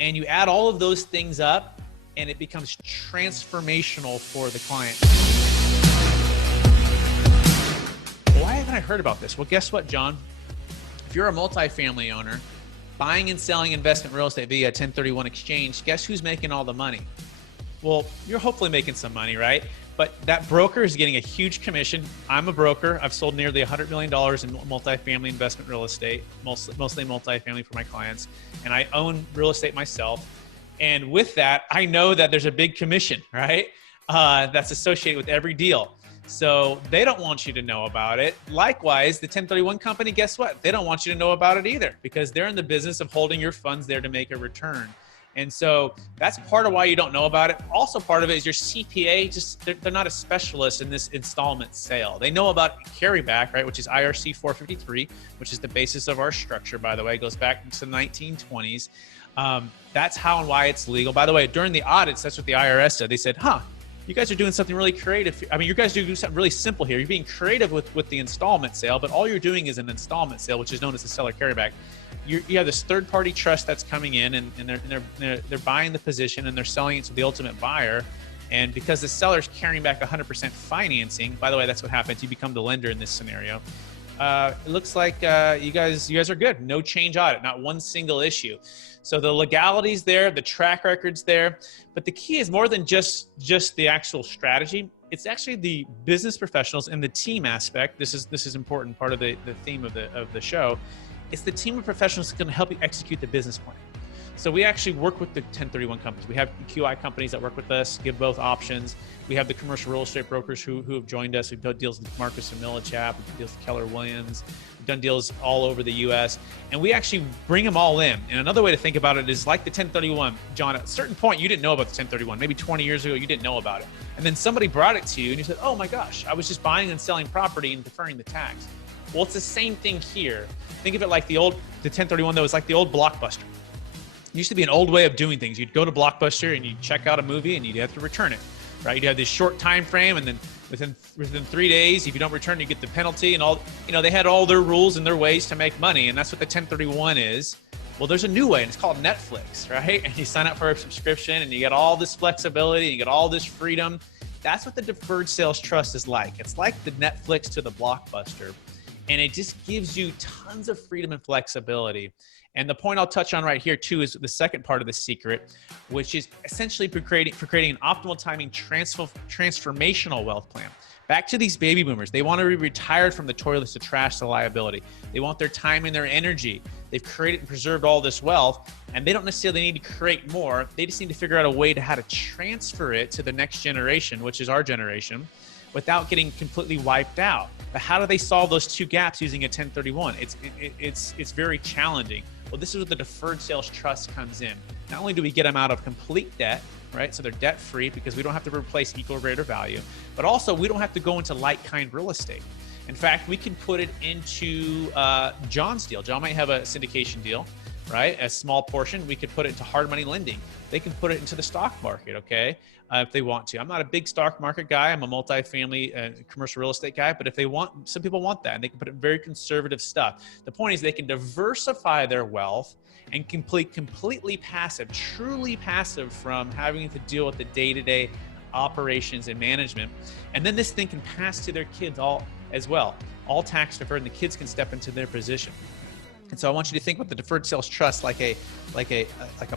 and you add all of those things up, and it becomes transformational for the client. Why haven't I heard about this? Well, guess what, John? If you're a multifamily owner, buying and selling investment real estate via 1031 exchange, guess who's making all the money? Well, you're hopefully making some money, right? But that broker is getting a huge commission. I'm a broker. I've sold nearly $100 million in multifamily investment real estate, mostly multifamily for my clients. And I own real estate myself. And with that, I know that there's a big commission, right? That's associated with every deal. So they don't want you to know about it. Likewise, the 1031 company, guess what? They don't want you to know about it either, because they're in the business of holding your funds there to make a return. And so that's part of why you don't know about it. Also, part of it is your CPA, they're not a specialist in this installment sale. They know about carryback, right, which is IRC 453, which is the basis of our structure, by the way. It goes back to the 1920s. That's how and why it's legal. By the way, during the audits, that's what the IRS said. They said, you guys are doing something really creative. I mean, you guys do something really simple here. You're being creative with the installment sale, but all you're doing is an installment sale, which is known as a seller carryback. You have this third-party trust that's coming in, and they're buying the position, and they're selling it to the ultimate buyer. And because the seller's carrying back 100% financing, by the way, that's what happens. You become the lender in this scenario. It looks like you guys are good. No change audit, not one single issue. So the legality's there, the track record's there, but the key is more than just the actual strategy. It's actually the business professionals and the team aspect. This is important part of the theme of the show. It's the team of professionals that's going to help you execute the business plan. So we actually work with the 1031 companies. We have QI companies that work with us, give both options. We have the commercial real estate brokers who have joined us. We've done deals with Marcus and Millichap. We've done deals with Keller Williams. We've done deals all over the U.S. And we actually bring them all in. And another way to think about it is like the 1031. John, at a certain point, you didn't know about the 1031. Maybe 20 years ago, you didn't know about it. And then somebody brought it to you and you said, oh my gosh, I was just buying and selling property and deferring the tax. Well, it's the same thing here. Think of it like the 1031 that was like the old Blockbuster. It used to be an old way of doing things. You'd go to Blockbuster and you'd check out a movie and you'd have to return it, right? You'd have this short time frame, and then within 3 days, if you don't return, you get the penalty and all. They had all their rules and their ways to make money, and that's what the 1031 is. Well, there's a new way, and it's called Netflix, right? And you sign up for a subscription, and you get all this flexibility, and you get all this freedom. That's what the Deferred Sales Trust is like. It's like the Netflix to the Blockbuster, and it just gives you tons of freedom and flexibility. And the point I'll touch on right here too is the second part of the secret, which is essentially for creating an optimal timing transformational wealth plan. Back to these baby boomers. They want to be retired from the toilets to trash to liability. They want their time and their energy. They've created and preserved all this wealth, and they don't necessarily need to create more. They just need to figure out a way to how to transfer it to the next generation, which is our generation, without getting completely wiped out. But how do they solve those two gaps using a 1031? It's very challenging. Well, this is where the Deferred Sales Trust comes in. Not only do we get them out of complete debt, right? So they're debt free because we don't have to replace equal or greater value, but also we don't have to go into like kind real estate. In fact, we can put it into John's deal. John might have a syndication deal, right? A small portion. We could put it into hard money lending. They can put it into the stock market, okay? If they want to. I'm not a big stock market guy. I'm a multifamily commercial real estate guy, but if they want, some people want that, and they can put it in very conservative stuff. The point is they can diversify their wealth and completely passive, truly passive from having to deal with the day-to-day operations and management. And then this thing can pass to their kids all as well, all tax deferred, and the kids can step into their position. And so I want you to think about the Deferred Sales Trust like a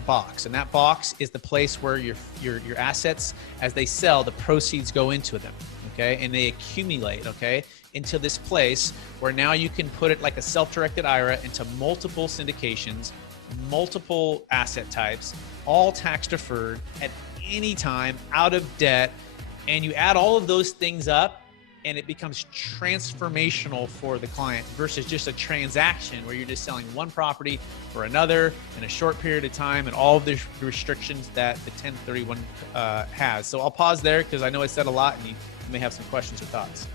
box, and that box is the place where your assets, as they sell, the proceeds go into them, okay, and they accumulate, okay, into this place where now you can put it like a self-directed IRA into multiple syndications, multiple asset types, all tax deferred at any time, out of debt, and you add all of those things up, and it becomes transformational for the client versus just a transaction where you're just selling one property for another in a short period of time and all of the restrictions that the 1031 has. So I'll pause there because I know I said a lot and you may have some questions or thoughts.